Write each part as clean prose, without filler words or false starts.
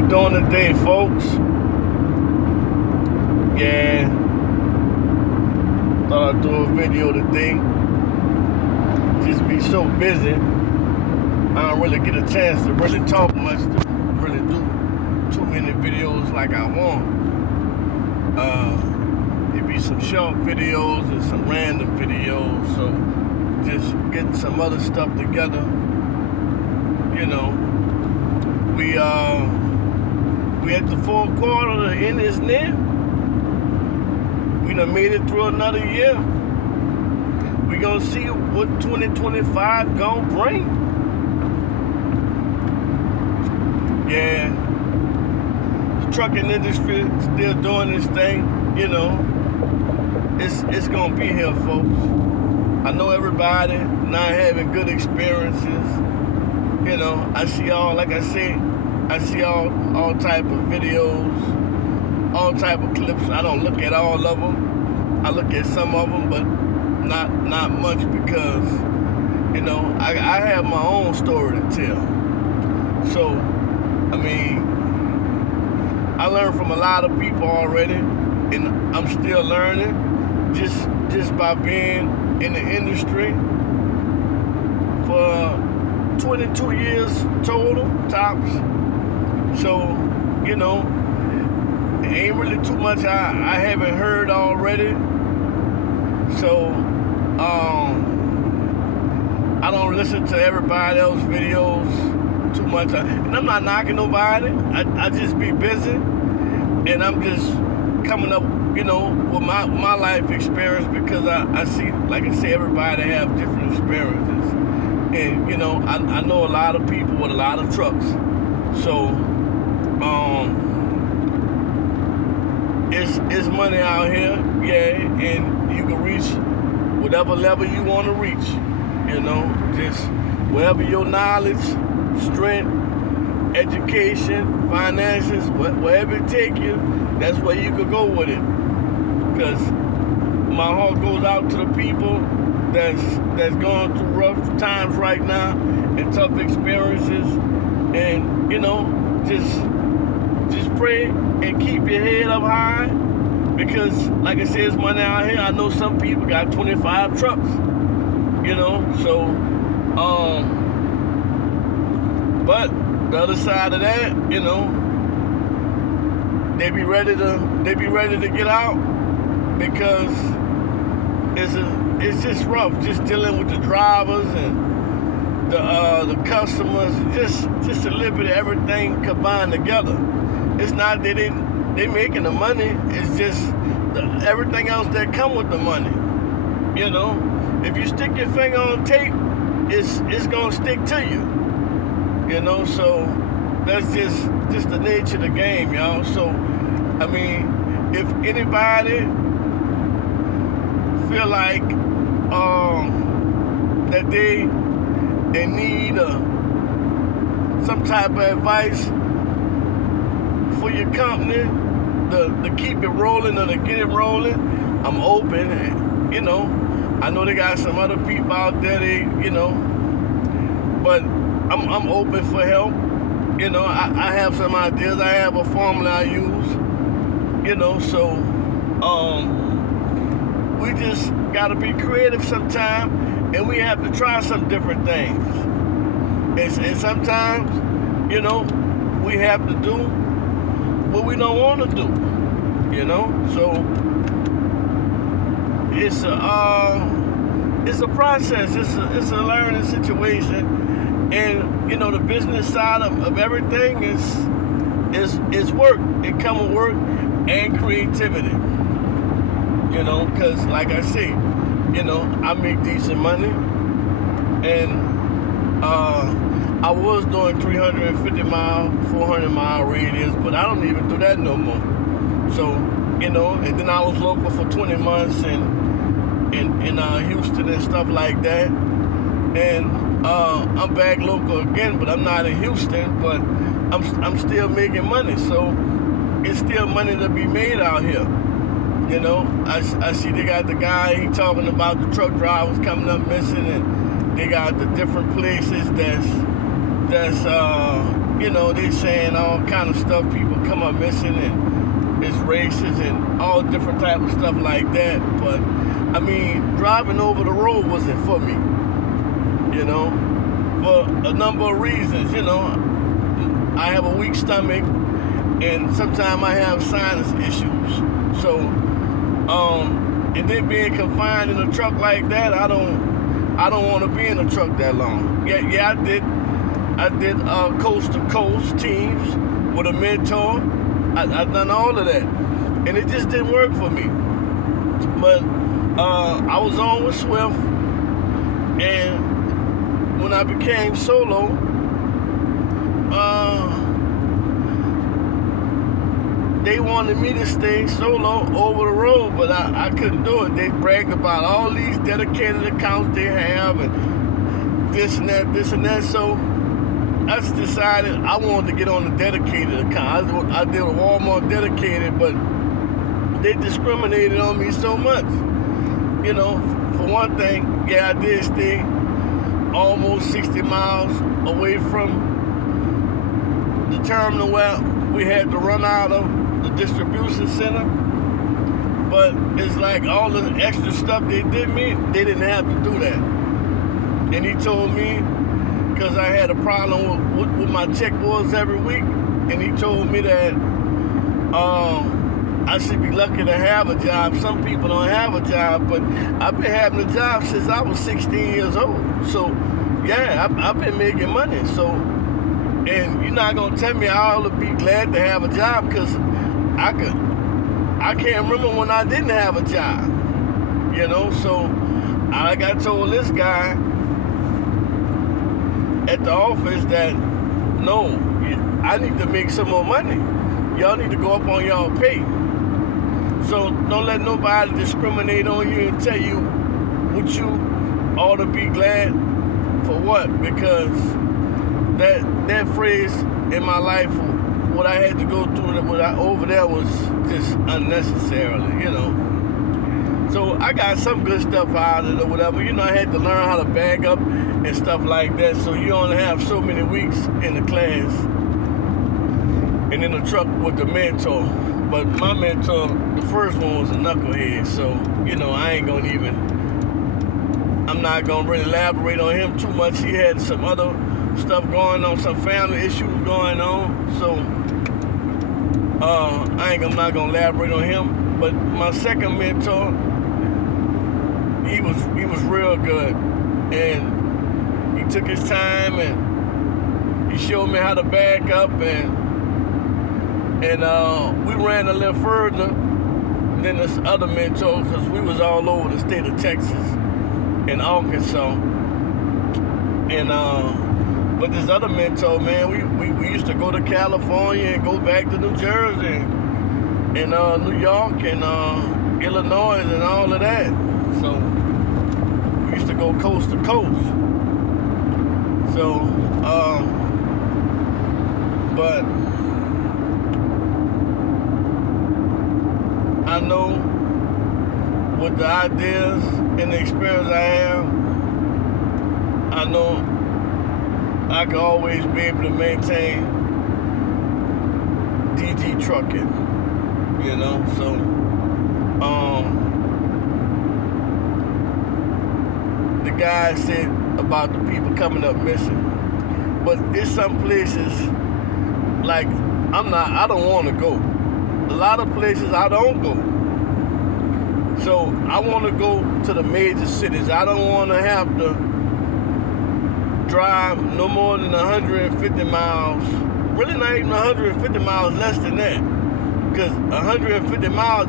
we doing today, folks? Yeah, thought I'd do a video today. Just be so busy, I don't really get a chance to really talk much, to really do too many videos like I want. It be some short videos and some random videos, so just getting some other stuff together. You know, we at the fourth quarter, the end is near. We done made it through another year. We gonna see what 2025 gonna bring. Yeah, the trucking industry still doing this thing. You know, it's gonna be here, folks. I know everybody not having good experiences. You know, I see all type of videos, all type of clips. I don't look at all of them. I look at some of them, but not much, because, you know, I have my own story to tell. So, I mean, I learned from a lot of people already, and I'm still learning just by being in the industry for 22 years total, tops. So, you know, it ain't really too much I haven't heard already. So, I don't listen to everybody else's videos too much. And I'm not knocking nobody. I just be busy. And I'm just coming up, you know, with my life experience, because I see, like I say, everybody have different experiences. And, you know, I know a lot of people with a lot of trucks. So, it's money out here, yeah, and you can reach whatever level you want to reach. You know, just wherever your knowledge, strength, education, finances, wherever it take you, that's where you could go with it. Because my heart goes out to the people that's going through rough times right now and tough experiences, and, you know, just pray and keep your head up high, because, like I said, it's money out here. I know some people got 25 trucks, you know, so, but the other side of that, you know, they be ready to get out, because it's just rough, just dealing with the drivers and the customers, just a little bit of everything combined together. It's not that they making the money, it's just everything else that come with the money. You know, if you stick your finger on tape, it's gonna stick to you. You know, so that's just the nature of the game, y'all. So, I mean, if anybody feel like that they need some type of advice for your company to keep it rolling or to get it rolling, I'm open. You know, I know they got some other people out there, you know, but I'm open for help. You know, I have some ideas. I have a formula I use. You know, so we just gotta be creative sometime, and we have to try some different things. And sometimes, you know, we have to do what we don't want to do. You know, so it's a process. It's a learning situation, and, you know, the business side of everything is work. It comes with work and creativity. You know, because, like I say, you know, I make decent money, and I was doing 350 mile, 400 mile radius, but I don't even do that no more. So, you know, and then I was local for 20 months in Houston and stuff like that. And I'm back local again, but I'm not in Houston, but I'm still making money. So it's still money to be made out here. You know, I see they got the guy, he talking about the truck drivers coming up missing, and they got the different places that's they saying all kind of stuff. People come up missing and it's racist and all different type of stuff like that. But I mean, driving over the road wasn't for me, for a number of reasons. I have a weak stomach and sometimes I have sinus issues. So, and then being confined in a truck like that, I don't want to be in a truck that long. Yeah, I did coast to coast teams with a mentor. I've done all of that, and it just didn't work for me. But I was on with Swift, and when I became solo, they wanted me to stay solo over the road, but I couldn't do it. They bragged about all these dedicated accounts they have and this and that. So I just decided I wanted to get on the dedicated account. I did a Walmart dedicated, but they discriminated on me so much. For one thing, I did stay almost 60 miles away from the terminal where we had to run out of the distribution center. But it's like all the extra stuff they did me, they didn't have to do that. And he told me, because I had a problem with my check was every week, and he told me that I should be lucky to have a job. Some people don't have a job, but I've been having a job since I was 16 years old. So, I've been making money. So, and you're not going to tell me I ought to be glad to have a job, because I can't remember when I didn't have a job. So I got told this guy at the office that, no, I need to make some more money. Y'all need to go up on y'all pay. So don't let nobody discriminate on you and tell you what you ought to be glad for what, because that phrase in my life, what I had to go through over there was just unnecessarily, So I got some good stuff out of it or whatever. I had to learn how to bag up and stuff like that. So you only have so many weeks in the class and in the truck with the mentor. But my mentor, the first one was a knucklehead. So, I'm not going to really elaborate on him too much. He had some other stuff going on, some family issues going on. So, I'm not going to elaborate on him. But my second mentor, he was real good. And he took his time and he showed me how to back up, and we ran a little further than this other mentor, because we was all over the state of Texas and Arkansas. And but this other mentor, man, we used to go to California and go back to New Jersey and New York and Illinois and all of that. So we used to go coast to coast. So but I know with the ideas and the experience I have, I know I can always be able to maintain DG trucking, so the guy said about the people coming up missing, but there's some places like I don't want to go. A lot of places I don't go. So I want to go to the major cities. I don't want to have to drive no more than 150 miles. Really not even 150 miles, less than that. Because 150 miles,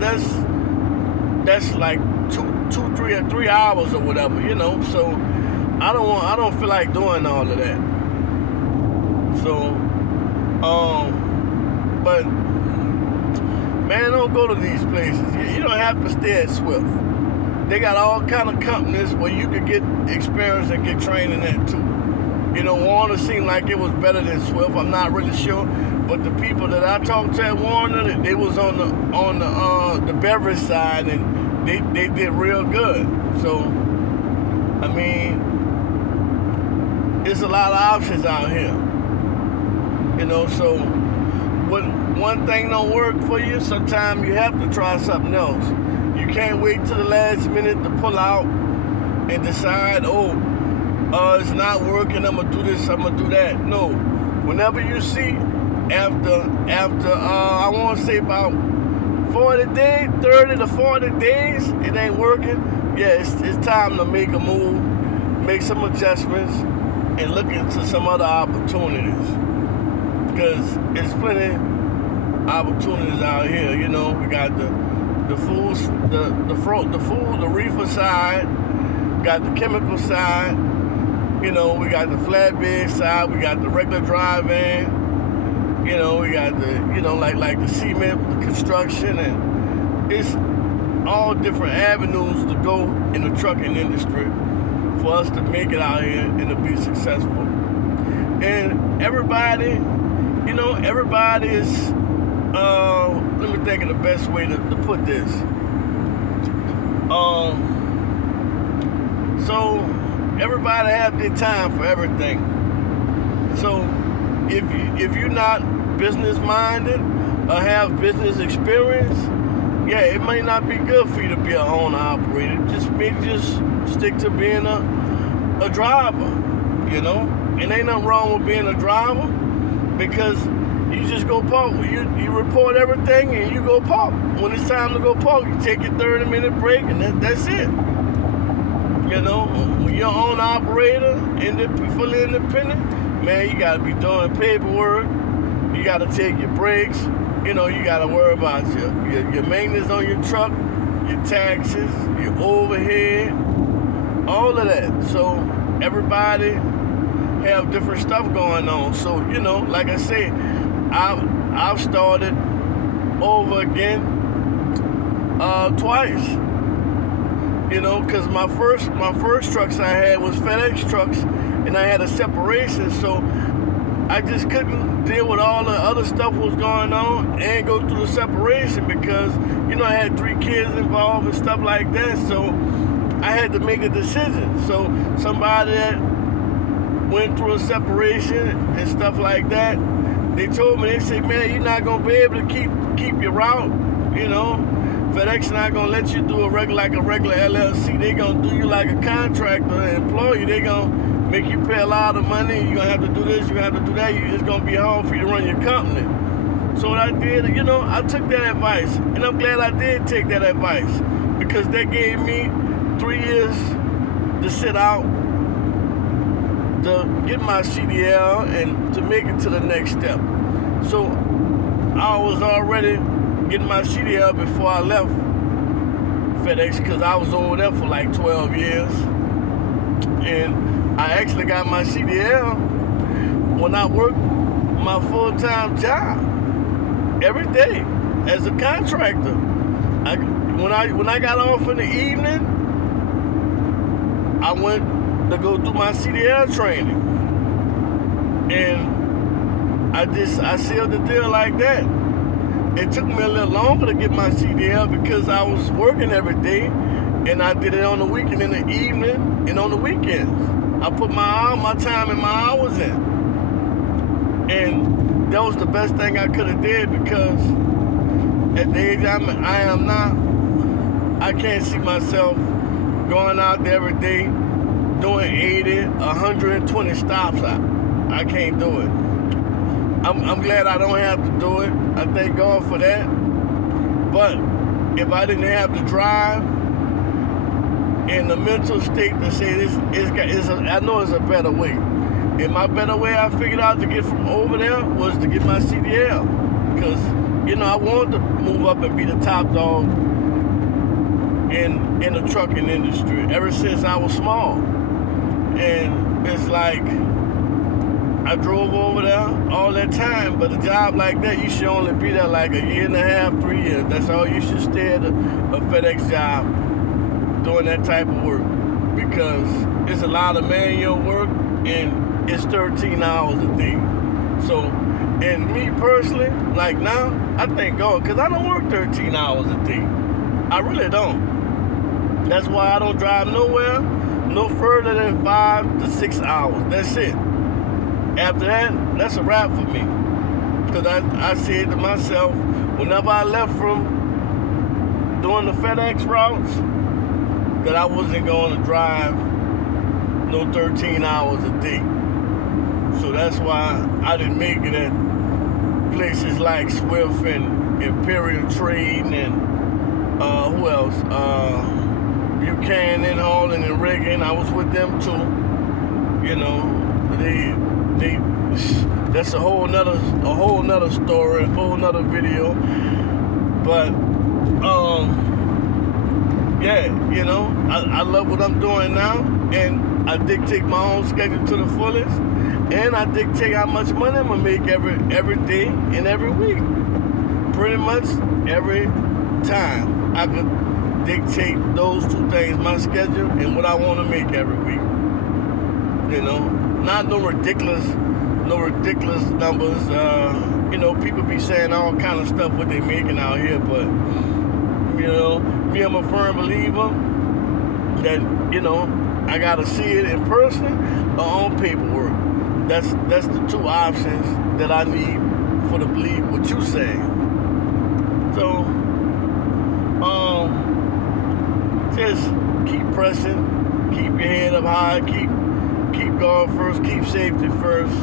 that's like 3 hours or whatever, So I don't feel like doing all of that. So, but man, don't go to these places. You don't have to stay at Swift. They got all kind of companies where you could get experience and get training at too. Warner seemed like it was better than Swift. I'm not really sure, but the people that I talked to at Warner, they was on the beverage side, and they did real good. So, I mean, there's a lot of options out here. So when one thing don't work for you, sometimes you have to try something else. You can't wait till the last minute to pull out and decide, it's not working, I'm gonna do this, I'm gonna do that. No, whenever you see after I want to say about 40 days, 30 to 40 days, it ain't working, yeah, it's time to make a move, make some adjustments, and look into some other opportunities. Because there's plenty opportunities out here, We got the foods, the reefer side, got the chemical side, we got the flatbed side, we got the regular drive-in, we got the, like the cement, the construction, and it's all different avenues to go in the trucking industry for us to make it out here and to be successful. And everybody is, let me think of the best way to put this. So everybody have their time for everything. So if you're not business minded or have business experience, yeah, it may not be good for you to be an owner operator. Just stick to being a driver, And ain't nothing wrong with being a driver, because you just go park. You report everything and you go park. When it's time to go park, you take your 30-minute break and that's it. When you're an owner operator, fully independent, man, you gotta be doing paperwork. You gotta take your breaks. You gotta worry about your maintenance on your truck, your taxes, your overhead, all of that. So everybody have different stuff going on. So, like I said, I've started over again twice. Because my first trucks I had was FedEx trucks, and I had a separation, so I just couldn't deal with all the other stuff that was going on and go through the separation because, I had 3 kids involved and stuff like that, so I had to make a decision. So somebody that went through a separation and stuff like that, they told me, they said, man, you're not going to be able to keep your route, FedEx not going to let you do like a regular LLC. They're going to do you like a contractor, employee. They're going to make you pay a lot of money. You're going to have to do this, you're going to have to do that. It's going to be hard for you to run your company. So what I did, I took that advice. And I'm glad I did take that advice, because they gave me 3 years to sit out, to get my CDL, and to make it to the next step. So I was already getting my CDL before I left FedEx, because I was over there for like 12 years. And I actually got my CDL when I worked my full-time job every day as a contractor. When I got off in the evening, I went to go do my CDL training. And I sealed the deal like that. It took me a little longer to get my CDL because I was working every day, and I did it on the weekend, in the evening, and on the weekends. I put my time and my hours in. And that was the best thing I could have did, because at the age I am now, I can't see myself going out there every day doing 80, 120 stops. I can't do it. I'm glad I don't have to do it. I thank God for that. But if I didn't have to drive in the mental state to say I know it's a better way. And my better way I figured out to get from over there was to get my CDL. Because, I wanted to move up and be the top dog in the trucking industry ever since I was small. And it's like, I drove over there all that time, but a job like that, you should only be there like a year and a half, 3 years. That's all you should stay at a FedEx job doing that type of work, because it's a lot of manual work and it's 13 hours a day. So, and me personally, like now, I thank God, because I don't work 13 hours a day. I really don't. That's why I don't drive nowhere no further than 5 to 6 hours. That's it. After that, that's a wrap for me. Because I said to myself, whenever I left from doing the FedEx routes, that I wasn't going to drive no 13 hours a day. So that's why I didn't make it at places like Swift and Imperial Trade and who else? Buchanan, Hauling and Rigging. I was with them too. You know, they that's a whole nother story, a whole nother video. But yeah, you know, I love what I'm doing now, and I dictate my own schedule to the fullest, and I dictate how much money I'm gonna make every day and every week. Pretty much every time I could dictate those two things, my schedule and what I want to make every week. You know, not no ridiculous numbers. You know, people be saying all kind of stuff what they making out here, but you know, me, I'm a firm believer that, you know, I gotta see it in person or on paperwork. That's the two options that I need for to believe what you saying. So, just keep pressing, keep your head up high, keep going first, keep safety first,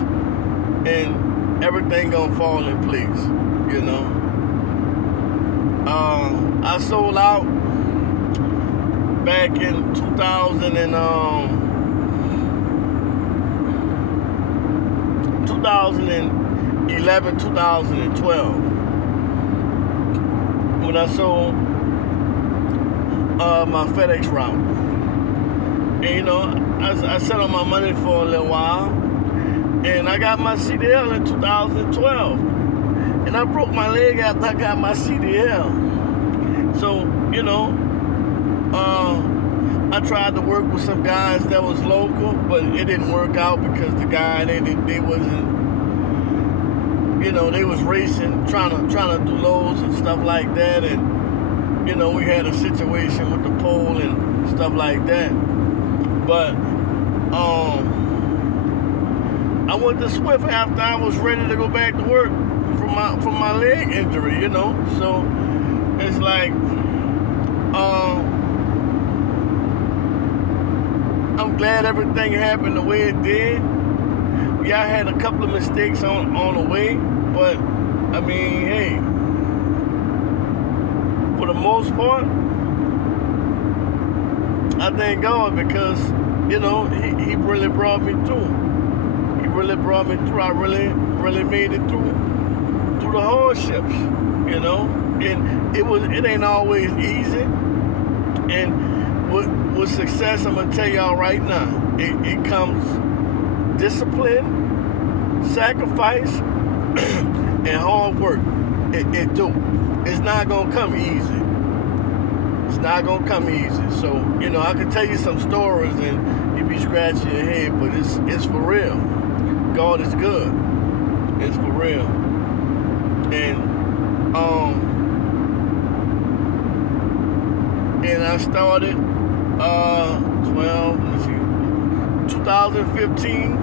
and everything gonna fall in place, you know. I sold out back in 2011, 2012, when I sold my FedEx route. And you know, I sat on my money for a little while, and I got my CDL in 2012. And I broke my leg after I got my CDL. So, you know, I tried to work with some guys that was local, but it didn't work out because the guy, they wasn't, you know, they was racing, trying to do loads and stuff like that. And, you know, we had a situation with the pole and stuff like that. But, I went to Swift after I was ready to go back to work from my leg injury, you know. So it's like I'm glad everything happened the way it did. Yeah, I had a couple of mistakes on the way, but I mean, hey, for the most part, I thank God because, you know, he really brought me through. He really brought me through. I really made it through the hardships, you know. And it ain't always easy. And with success, I'm gonna tell y'all right now, it comes discipline, sacrifice, and hard work. It do. It's not gonna come easy. It's not gonna come easy. So, you know, I can tell you some stories and you be scratching your head, but it's for real. God is good. It's for real. And I started 2015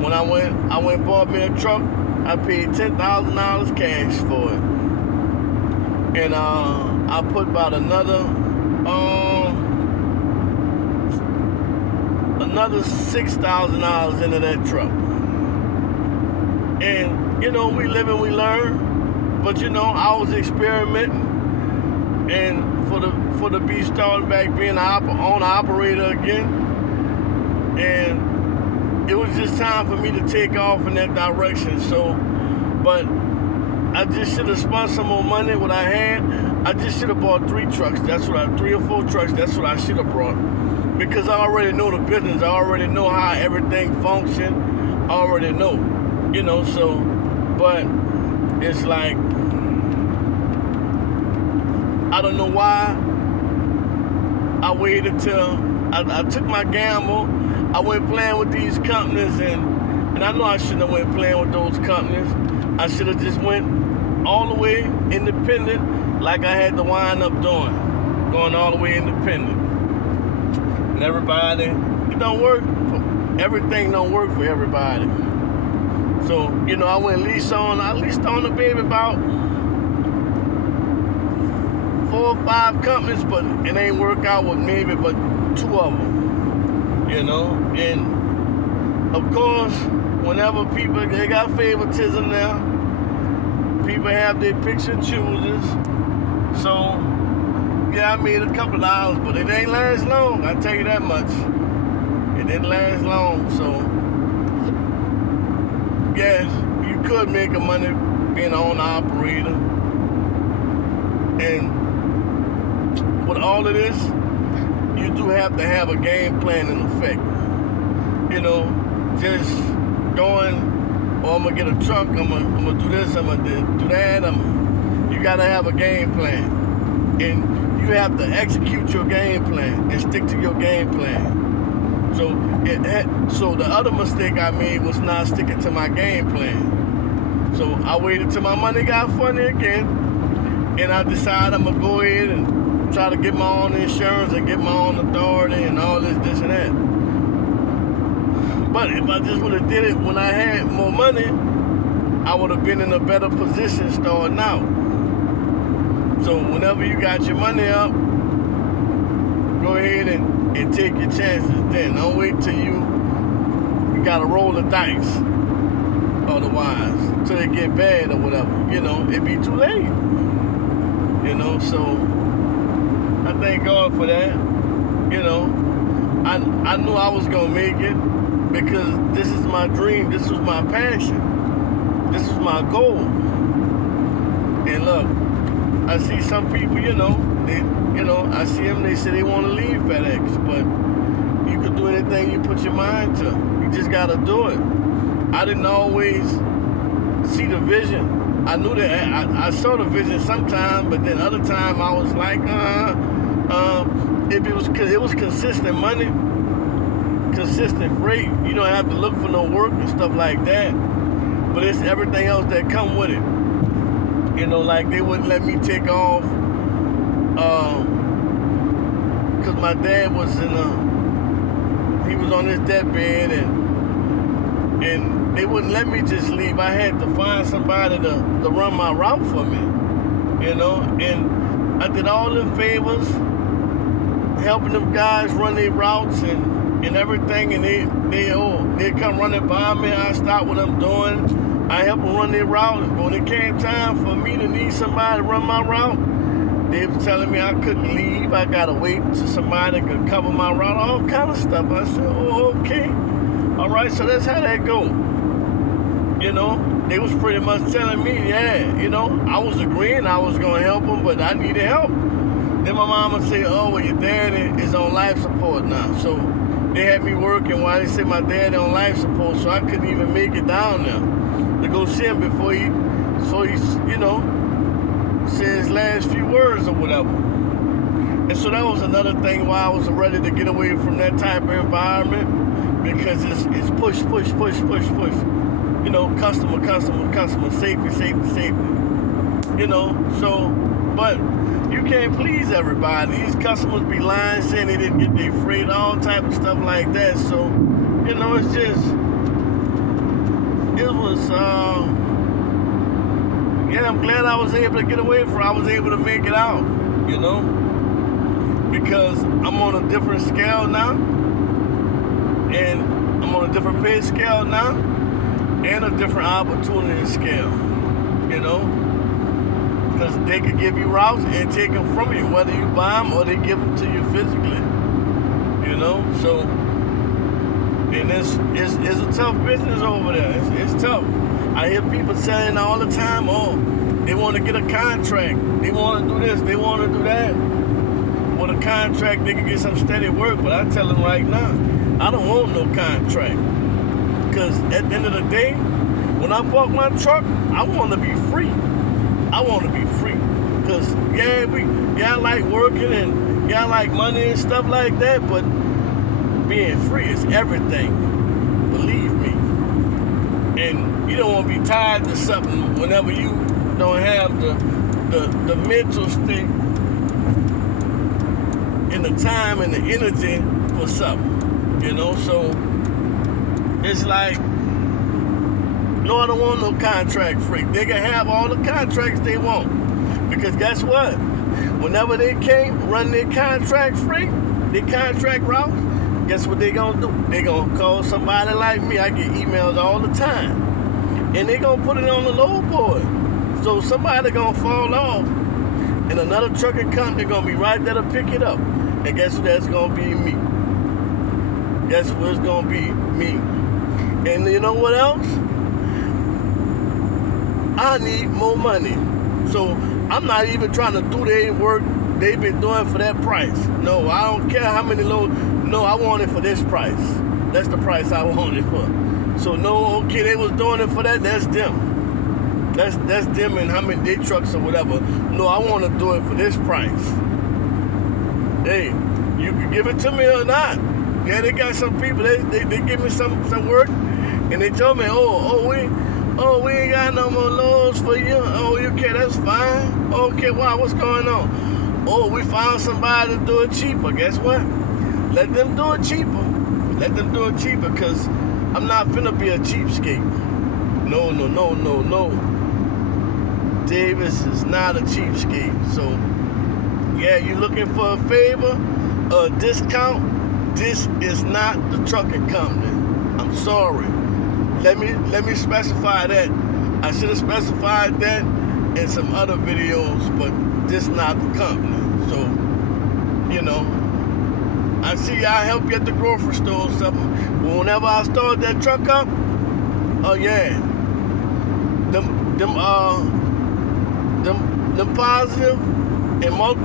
when I went and bought me a truck. I paid $10,000 cash for it, and I put about another $6,000 into that truck. And you know, we live and we learn. But you know, I was experimenting, and for the beast started back being an owner operator again, and it was just time for me to take off in that direction. So, but I just should have spent some more money. What I had, I just should have bought 3 trucks. 3 or 4 trucks. That's what I should have brought, because I already know the business. I already know how everything functions. I already know, you know. So, but it's like, I don't know why I waited till I took my gamble. I went playing with these companies, and I know I shouldn't have went playing with those companies. I should have just went all the way independent, like I had to wind up doing, going all the way independent. And everybody, it don't work. Everything don't work for everybody. So, I went I leased on the baby about 4 or 5 companies, but it ain't work out with maybe but 2 of them. And of course, whenever people, they got favoritism now. People have their picks and chooses. So, yeah, I made a couple of dollars, but it ain't last long. I tell you that much. It didn't last long. So, yes, you could make a money being an owner-operator. And with all of this, you do have to have a game plan in effect. Just going, I'm going to get a truck, I'm gonna do this, I'm going to do that. You got to have a game plan. And you have to execute your game plan and stick to your game plan. So the other mistake I made was not sticking to my game plan. So I waited till my money got funny again, and I decided I'm going to go ahead and try to get my own insurance and get my own authority and all this and that. But if I just would have did it when I had more money, I would have been in a better position starting out. So whenever you got your money up, go ahead and take your chances then. Don't wait till you got to roll the dice otherwise, till it get bad or whatever. It'd be too late. So I thank God for that. I knew I was going to make it because this is my dream. This was my passion. This was my goal. And look, I see some people, I see them, they say they want to leave FedEx, but you can do anything you put your mind to. You just got to do it. I didn't always see the vision. I knew that I saw the vision sometimes, but then other time I was like, it was consistent money, consistent freight. You don't have to look for no work and stuff like that. But it's everything else that come with it. Like they wouldn't let me take off, cause my dad was he was on his deathbed, and they wouldn't let me just leave. I had to find somebody to run my route for me, and I did all them favors, helping them guys run their routes and everything, and they come running by me. I stop what I'm doing. I help them run their route. And when it came time for me to need somebody to run my route, they was telling me I couldn't leave. I gotta wait till somebody could cover my route, all kind of stuff. I said, oh, okay. All right, so that's how that go. They was pretty much telling me, yeah, I was agreeing I was gonna help them, but I needed help. Then my mama say, oh, well, your dad is on life support now. So they had me working while they said my dad on life support, so I couldn't even make it down there to go see him before he said his last few words or whatever. And so that was another thing why I was ready to get away from that type of environment, because it's push. Customer, safety. So, but you can't please everybody. These customers be lying, saying they didn't get their freight, all type of stuff like that. So, it's just, I'm glad I was able to get away from it. I was able to make it out, because I'm on a different scale now, and I'm on a different pay scale now, and a different opportunity scale, because they could give you routes and take them from you, whether you buy them or they give them to you physically, so, and it's a tough business over there. It's tough. I hear people saying all the time, oh, they want to get a contract, they want to do this, they want to do that. With a contract, they can get some steady work, but I tell them right now, I don't want no contract. Because at the end of the day, when I bought my truck, I want to be free. I want to be free. Because, I like working and I like money and stuff like that, but being free is everything. Believe me. And you don't want to be tied to something whenever you don't have the mental state and the time and the energy for something, so it's like, No, I don't want no contract freight. They can have all the contracts they want. Because guess what? Whenever they can't run their contract freight, their contract routes, guess what they gonna do? They gonna call somebody like me. I get emails all the time. And they gonna put it on the load board. So somebody gonna fall off, and another trucking company gonna be right there to pick it up. And guess what? That's gonna be me. Guess what? It's gonna be me. And you know what else? I need more money. So I'm not even trying to do their work they've been doing for that price. No, I don't care how many loads. No, I want it for this price. That's the price I want it for. So no, okay, they was doing it for that. That's them. That's them and how many day trucks or whatever. No, I want to do it for this price. Hey, you can give it to me or not. Yeah, they got some people. They give me some work, and they told me, we ain't got no more loads for you. Oh, okay, that's fine. Okay, why? What's going on? Oh, we found somebody to do it cheaper. Guess what? Let them do it cheaper. Let them do it cheaper, because I'm not finna be a cheapskate. No. Davis is not a cheapskate. So, yeah, you looking for a favor, a discount? This is not the trucking company. I'm sorry. Let me specify that. I should have specified that in some other videos, but this is not the company. So, you know, I see I help you at the grocery store or something. But whenever I start that truck up, oh yeah, them positive and multiple